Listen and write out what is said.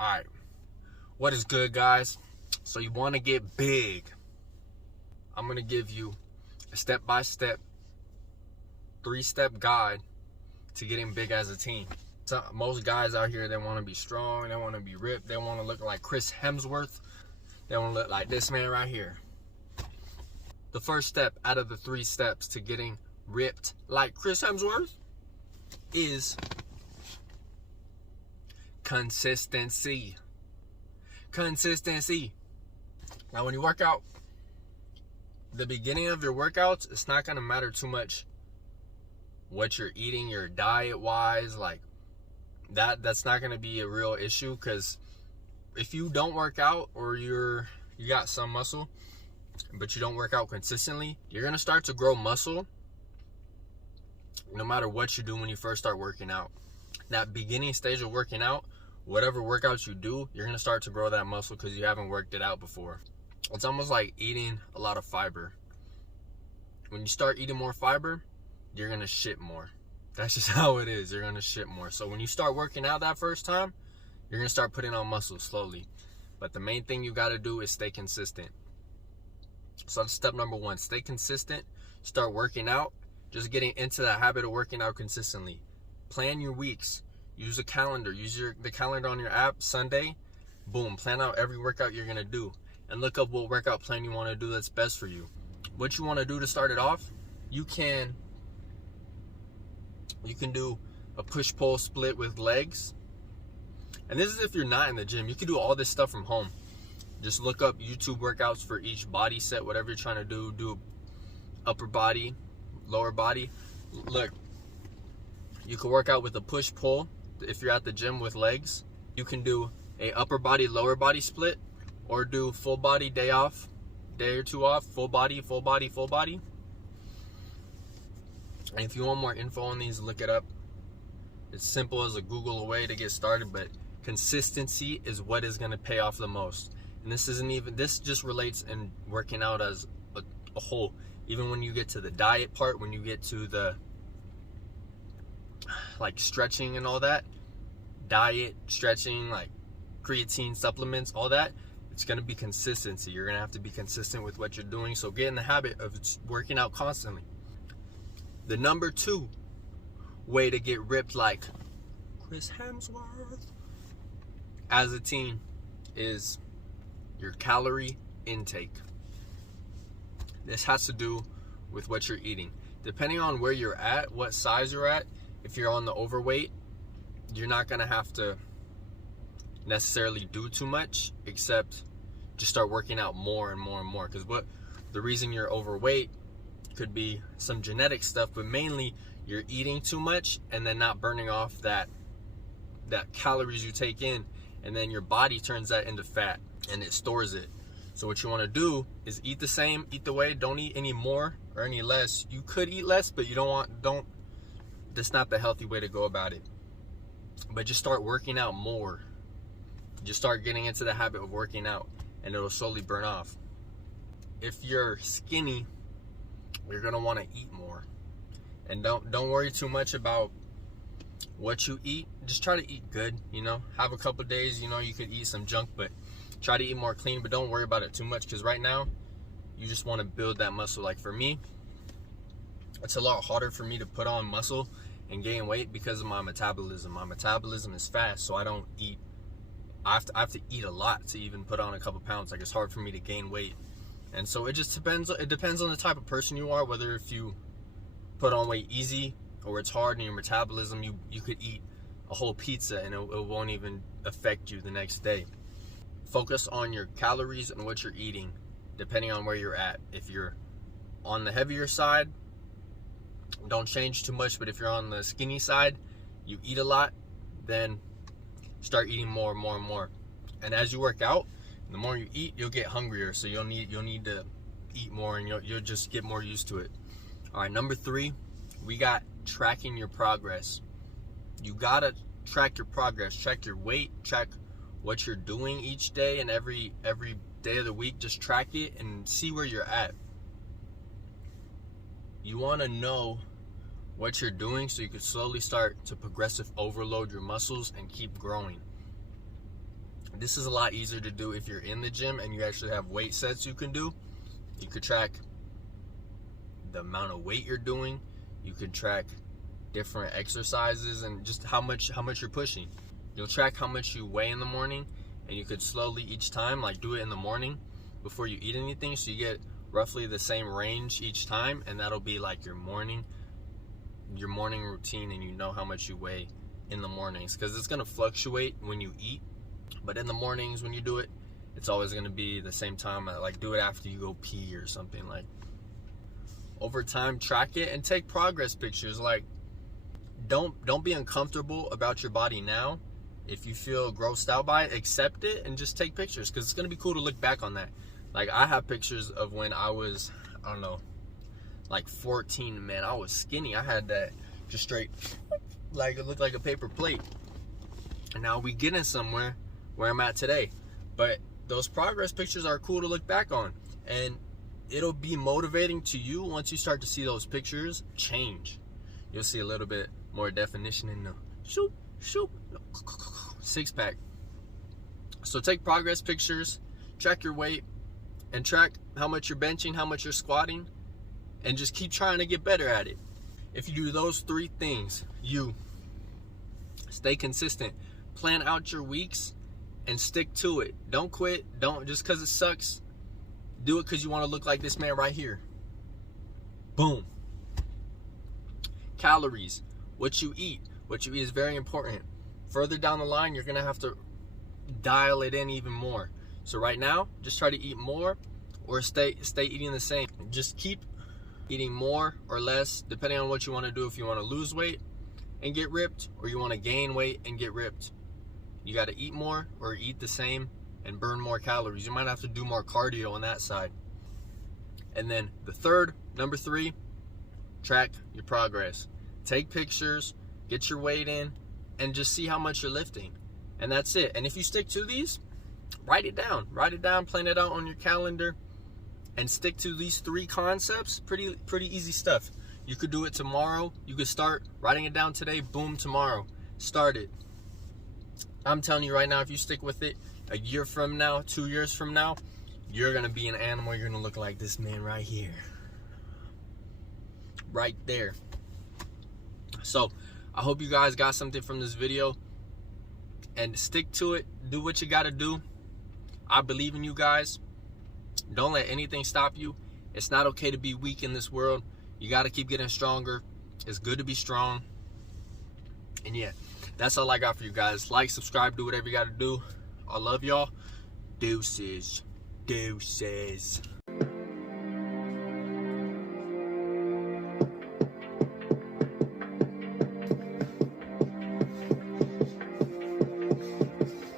Alright, what is good, guys? So you want to get big. I'm going to give you a step-by-step, 3-step guide to getting big as a team. So most guys out here, they want to be strong, they want to be ripped, they want to look like Chris Hemsworth, they want to look like this man right here. The first step out of the 3 steps to getting ripped like Chris Hemsworth is consistency. Consistency. Now, when you work out, the beginning of your workouts, it's not going to matter too much what you're eating, your diet wise, like that's not going to be a real issue, because if you don't work out, or you got some muscle but you don't work out consistently, you're going to start to grow muscle no matter what you do when you first start working out. That beginning stage of working out, whatever workouts you do, you're going to start to grow that muscle because you haven't worked it out before. It's almost like eating a lot of fiber. When you start eating more fiber, you're going to shit more. That's just how it is. You're going to shit more. So when you start working out that first time, you're going to start putting on muscle slowly. But the main thing you got to do is stay consistent. So that's step number 1. Stay consistent. Start working out. Just getting into the habit of working out consistently. Plan your weeks. Use a calendar. Use the calendar on your app. Sunday, boom, plan out every workout you're going to do. And look up what workout plan you want to do that's best for you. What you want to do to start it off, you can do a push-pull split with legs. And this is if you're not in the gym. You can do all this stuff from home. Just look up YouTube workouts for each body set, whatever you're trying to do. Do upper body, lower body. Look, you can work out with a push-pull if you're at the gym with legs. You can do a upper body, lower body split, or do full body, day off, day or 2 off, full body, full body, full body. And if you want more info on these, look it up. It's simple as a Google away to get started, but consistency is what is going to pay off the most. And this just relates in working out as a whole. Even when you get to the diet part, when you get to the like stretching and all that, diet, stretching, like creatine supplements, all that, it's going to be consistency. You're going to have to be consistent with what you're doing. So get in the habit of working out constantly. The number 2 way to get ripped like Chris Hemsworth as a teen is your calorie intake. This has to do with what you're eating. Depending on where you're at, what size you're at, if you're on the overweight, you're not going to have to necessarily do too much, except just start working out more and more and more. Because the reason you're overweight could be some genetic stuff, but mainly you're eating too much and then not burning off that calories you take in, and then your body turns that into fat and it stores it. So what you want to do is eat the same, eat the way, don't eat any more or any less. You could eat less, but that's not the healthy way to go about it. But just start working out more. Just start getting into the habit of working out, and it'll slowly burn off. If you're skinny, you're gonna want to eat more. And don't worry too much about what you eat. Just try to eat good, have a couple days, you could eat some junk, but try to eat more clean. But don't worry about it too much, because right now you just want to build that muscle. Like for me, it's a lot harder for me to put on muscle and gain weight because of my metabolism. My metabolism is fast, so I don't eat. I have to eat a lot to even put on a couple pounds. Like, it's hard for me to gain weight. And so it just depends. It depends on the type of person you are, whether if you put on weight easy or it's hard in your metabolism, you could eat a whole pizza and it won't even affect you the next day. Focus on your calories and what you're eating, depending on where you're at. If you're on the heavier side, don't change too much. But if you're on the skinny side, you eat a lot, then start eating more and more and more. And as you work out, the more you eat, you'll get hungrier. So you'll need to eat more, and you'll just get more used to it. All right, number 3, we got tracking your progress. You gotta track your progress, track your weight, track what you're doing each day, and every day of the week, just track it and see where you're at. You want to know what you're doing so you can slowly start to progressive overload your muscles and keep growing. This is a lot easier to do if you're in the gym and you actually have weight sets you can do. You could track the amount of weight you're doing. You could track different exercises and just how much you're pushing. You'll track how much you weigh in the morning, and you could slowly each time, like, do it in the morning before you eat anything, so you get roughly the same range each time, and that'll be like your morning routine, and you know how much you weigh in the mornings, because it's going to fluctuate when you eat, but in the mornings when you do it, it's always going to be the same time. Like, do it after you go pee or something. Like, over time, track it and take progress pictures. Like, don't be uncomfortable about your body now. If you feel grossed out by it, accept it and just take pictures, because it's going to be cool to look back on that. Like, I have pictures of when I was, I don't know, like 14, man. I was skinny. I had that just straight, like, it looked like a paper plate. And now we getting somewhere where I'm at today. But those progress pictures are cool to look back on. And it'll be motivating to you once you start to see those pictures change. You'll see a little bit more definition in the six pack. So take progress pictures, track your weight, and track how much you're benching, how much you're squatting, and just keep trying to get better at it. If you do those 3 things, you stay consistent, plan out your weeks, and stick to it. Don't quit. Don't just because it sucks. Do it because you want to look like this man right here. Boom. Calories. What you eat. What you eat is very important. Further down the line, you're going to have to dial it in even more. So right now, just try to eat more or stay eating the same. Just keep eating more or less, depending on what you want to do. If you want to lose weight and get ripped, or you want to gain weight and get ripped, you got to eat more or eat the same and burn more calories. You might have to do more cardio on that side. And then number 3, track your progress. Take pictures, get your weight in, and just see how much you're lifting. And that's it. And if you stick to these, write it down, plan it out on your calendar, and stick to these 3 concepts. Pretty easy stuff. You could do it tomorrow. You could start writing it down today, boom, tomorrow. Start it. I'm telling you right now, if you stick with it, a year from now, 2 years from now, you're going to be an animal. You're going to look like this man right here. Right there. So, I hope you guys got something from this video. And stick to it. Do what you got to do. I believe in you guys. Don't let anything stop you. It's not okay to be weak in this world. You got to keep getting stronger. It's good to be strong. And yeah, that's all I got for you guys. Like, subscribe, do whatever you got to do. I love y'all. Deuces. Deuces.